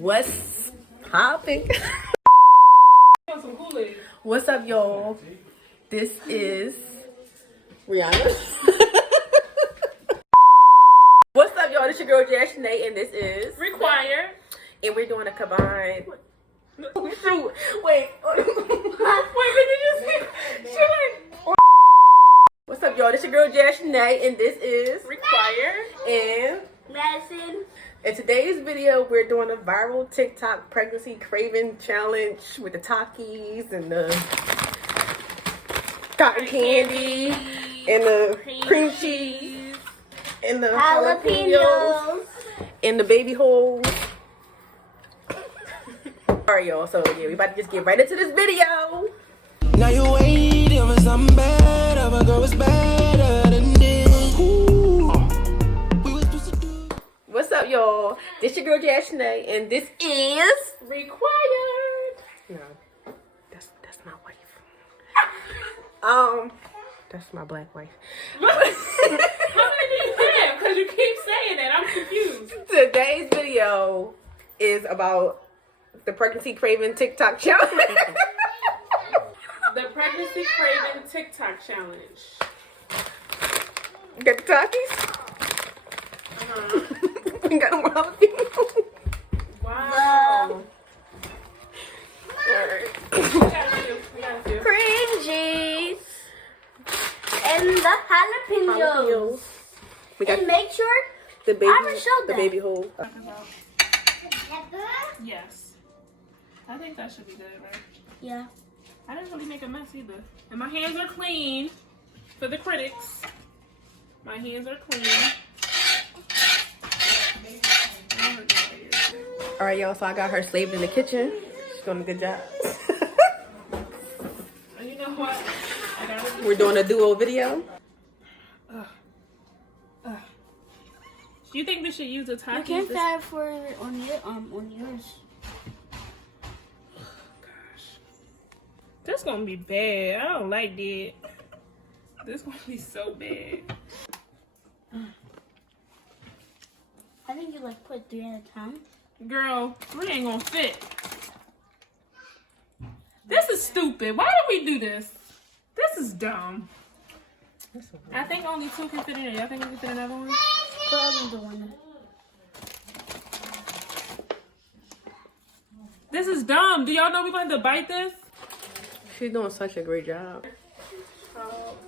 What's popping? What's up, y'all? This is Rihanna. What's up, y'all? This your girl Shan'e, and this is Required. And we're doing a combined. Shoot, wait. Wait, what did you say? Shoot. What's up, y'all? This your girl Shan'e, and this is Required. And Madison. in today's video, we're doing a viral TikTok pregnancy craving challenge with the takis and the cotton candy and the cream cheese and the jalapeños and the baby holes. Alright, y'all, so yeah, we about to just get right into this video. Now you waiting for something better, but girl, it's better than this. Ooh. We was supposed to do. What's up, y'all? This your girl Shan'e, and this is Required. no, that's my wife. That's my black wife. How many do you have? Because you keep saying that. I'm confused. Today's video is about the pregnancy craving TikTok challenge. The pregnancy craving TikTok challenge. Got the Takis? We got them all. Wow. Alright. We gotta do. Cream cheese. And the jalapenos. We got And make sure the baby, I haven't showed the that. baby hole. Yes. I think that should be good, right? Yeah. I didn't really make a mess either. And my hands are clean. For the critics. My hands are clean. Alright, y'all, so I got her slaved in the kitchen. She's doing a good job. And you know what? I gotta We're doing a duo video. Do you think we should use a taki? You can't fat for it on yours. Gosh. That's gonna be bad. I don't like that. This gonna be so bad. I think you like put 3 at a time. Girl, 3 ain't gonna fit. This is stupid. Why did we do this? This is dumb. I think only 2 can fit in there. Y'all think we can fit another one? Put another one. This is dumb. Do y'all know we're going to bite this? She's doing such a great job.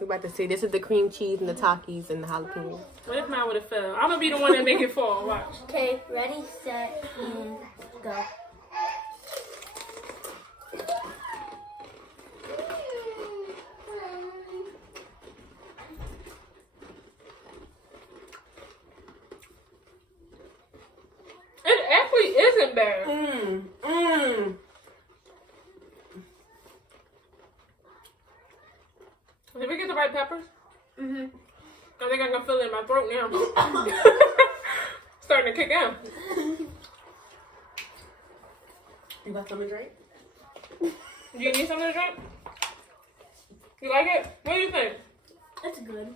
We're about to see. This is the cream cheese and the takis and the jalapenos. What if mine would have fell? I'm gonna be the one that make it fall. Watch. Okay, ready, set, and go. It actually isn't bad. Did we get the right peppers? Mm-hmm. I think I can feel it in my throat now. Starting to kick in. You got something to drink? Do you need something to drink? You like it? What do you think? It's good.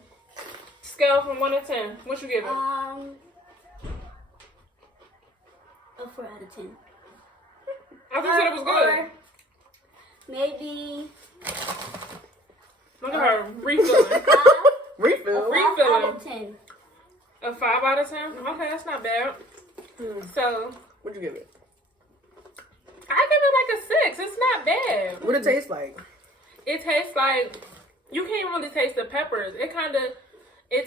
Scale from 1 to 10. What you give it? A 4 out of 10. I think said it was good. Or maybe Look at her refilling. 5 Refill. Refilling. out of 10. A 5 out of 10? Okay, that's not bad. So, What'd you give it? I give it like a 6. It's not bad. What it taste like? It tastes like, you can't really taste the peppers. It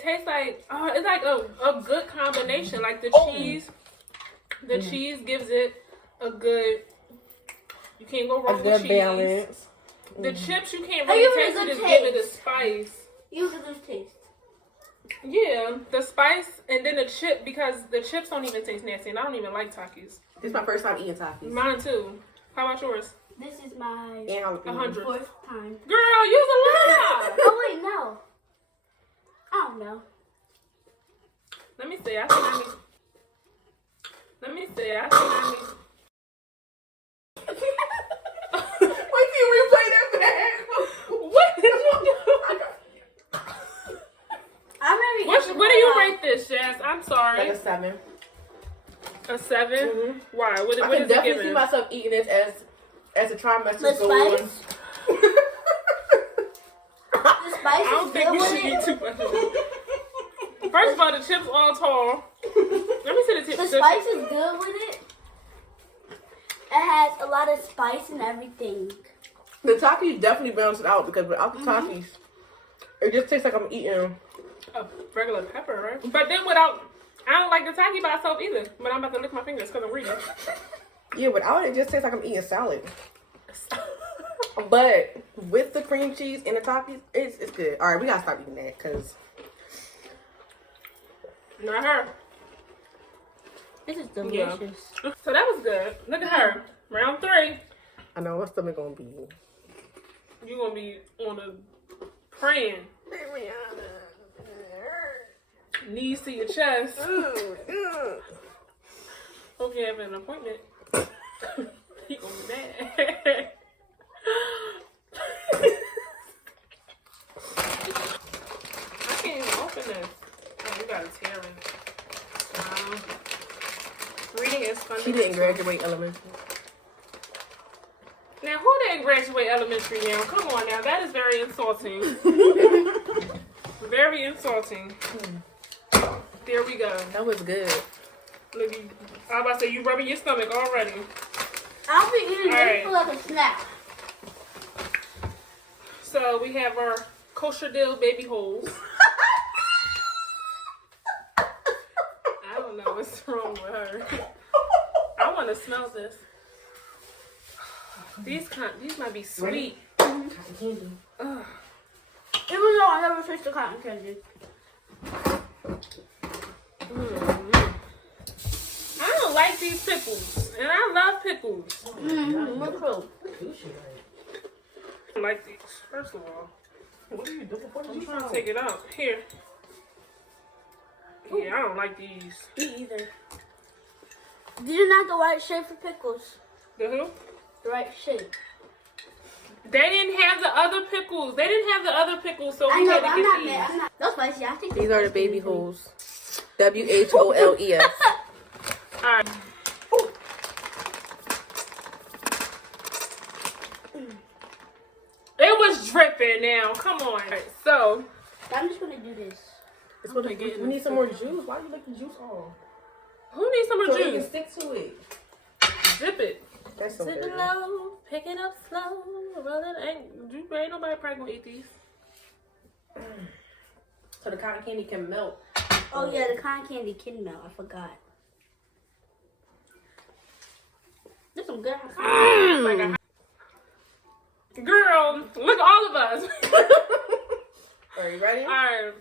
tastes like, it's like a good combination. Like the cheese, cheese gives it a good, you can't go wrong A with good cheese. balance. The chips, you can't I really give it a taste it, good just give it a taste. spice. You get this taste. Yeah, the spice and then the chip, because the chips don't even taste nasty, and I don't even like Takis. This is my first time eating takis. Mine too. How about yours? This is my And jalapenos. 100. 4th time. Girl, use a lot. Oh wait, no. I don't know. Let me see. I think I need. Let me see. I think I need. Wait till you replay that back. What did you do? I'm ready. What do you rate this, Jazz? I'm sorry. Like a 7. A A 7? Mm-hmm. Why? What I is can it definitely giving? see myself eating this as a trimester The goes on. spice? The spice I don't is think good you with should it. eat too much of it. First of all, the chips all tall. Let me see the chips. The spice is good with it. It has a lot of spice and everything. The Takis definitely balance it out because without the Takis, it just tastes like I'm eating. A regular pepper, right? But then without, I don't like the taki by itself either. But I'm about to lick my fingers because I'm reading. Yeah, without it just tastes like I'm eating salad. But with the cream cheese and the Takis, it's good. All right, we gotta stop eating that because Not her. This is delicious. So that was good. Look at her. Round 3. I know what's stomach gonna be. You're going to be on a praying. Knees to your chest. Hope you have an appointment. He gonna be mad. I can't even open this. Oh, you gotta tear it. Reading is fun. She didn't graduate elementary. Now, who didn't graduate elementary now? Come on now. That is very insulting. Very insulting. There we go. That was good. Look, I was about to say, you rubbing your stomach already. I'll be eating All this right. for like a snack. So we have our kosher dill baby holes. I don't know what's wrong with her. I want to smell this. These might be sweet. Candy. Even though I never tasted cotton candy. I don't like these pickles, and I love pickles. Me too. I like these. First of all, What are you doing? What did I'm you trying to find? take it out. Here. Yeah, I don't like these. Me either. These are not the right shape for pickles. The who? The right shape. They didn't have the other pickles. They didn't have the other pickles, so I we know, had but to I'm get not these. mad. I'm not. Those spicy. I think These are the baby holes. WHOLES. All right. It was dripping now. Come on. Right, so, I'm just gonna do this. It's what we need some more juice. Why do you like the juice all? who needs some more So you can juice? stick to it. Dip it. That's so Sit dirty. low, pick it up slow, roll it. Ain't nobody probably gonna eat these. So the cotton candy can melt. Oh yeah, the cotton candy can melt. I forgot. There's some good. Like a girl, look at all of us. Are you ready? All right.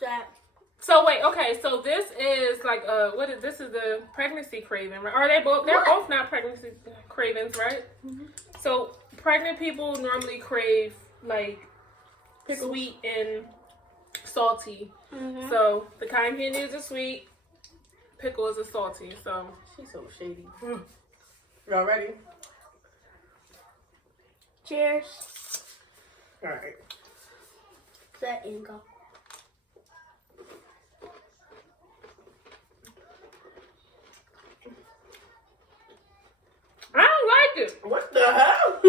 That. So wait, okay. So this is like what is this? Is the pregnancy craving, right? Are they both? They're What? both not pregnancy cravings, right? Mm-hmm. So pregnant people normally crave like sweet and salty. Mm-hmm. So the cotton candy is a sweet, pickle is a salty. So She's so shady. Y'all ready? Cheers. All right. Set and go. I don't like it. What the hell?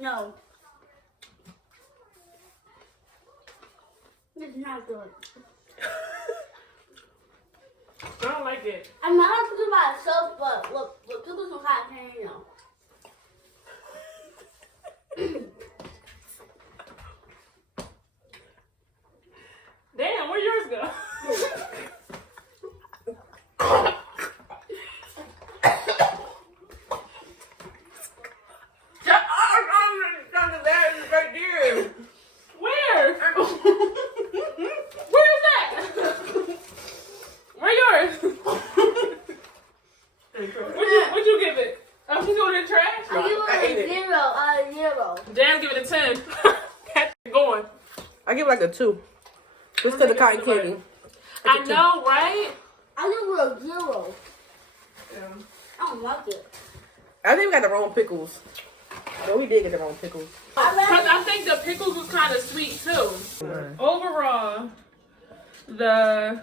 No. This is not good. I don't like it. I'm not allowed to do by myself, but look, look some cotton candy now. Damn, where yours go? Where? Where is that? Where yours? What'd you give it? Oh, she's going in the trash? I give I ate it it. a zero. Damn, give it a 10. That's going. I give it like a 2. Just because the cotton candy. I know, right? I give it a 0. I don't like it. I think we got the wrong pickles. No, we did get the wrong pickles. Because I think the pickles was kind of sweet too. Overall, the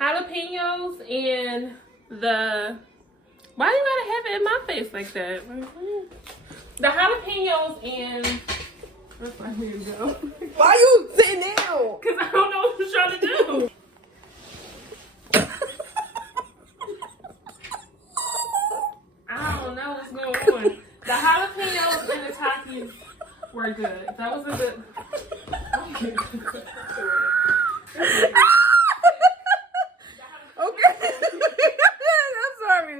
jalapeños and the... Why you gotta have it in my face like that? The jalapeños and... Where's my hand go? Why you sitting down? Because I don't know what you're trying to do. I don't know what's going on. The jalapenos and the takis were good. That was a good... Okay. I'm sorry.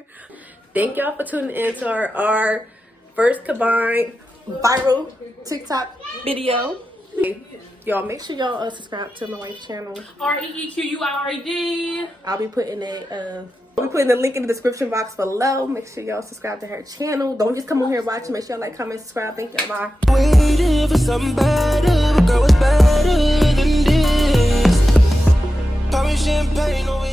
Thank y'all for tuning in to our first combined viral TikTok video. Y'all make sure y'all subscribe to my wife's channel. REEQURAD. I'll be putting the link in the description box below. Make sure y'all subscribe to her channel. Don't just come on here and watch. Make sure y'all like, comment, subscribe. Thank y'all. Bye. Waiting for something better, but girl, it's better than this. Pouring champagne over